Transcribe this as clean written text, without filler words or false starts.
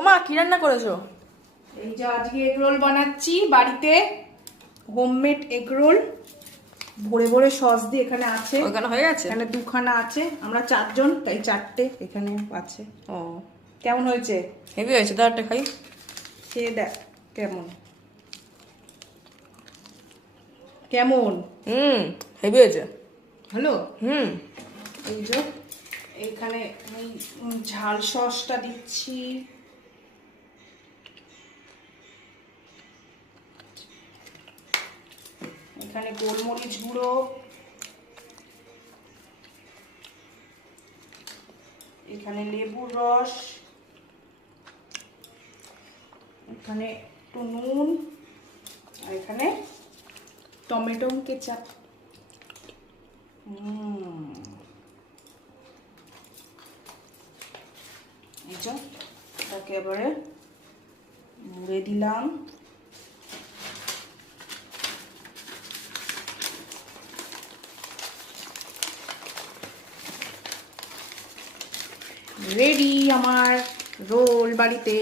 ওমা কি রান্না করেছো? এই যে আজকে এগ রোল বানাচ্ছি বাড়িতে, হোমমেড এগ রোল। ভরে ভরে সস দিয়ে এখানে আছে, ওখানে হয়ে গেছে। এখানে দুখানা আছে, আমরা 4 জন তাই 4টে এখানে আছে। ও কেমন হয়েছে? হেভি হয়েছে, দাও একটা খাই। খেয়ে দেখ কেমন কেমন হেভি হয়েছে। হ্যালো। এই যে এইখানে আমি ঝাল সসটা দিচ্ছি, এখানে গোলমরিচ গুঁড়ো, এখানে লেবুর রস, এখানে একটু নুন, আর এখানে টমেটো কেচাপ। এই যে এটাকে এবারে মুড়ে দিলাম। রেডি আমার রোল বাড়িতে।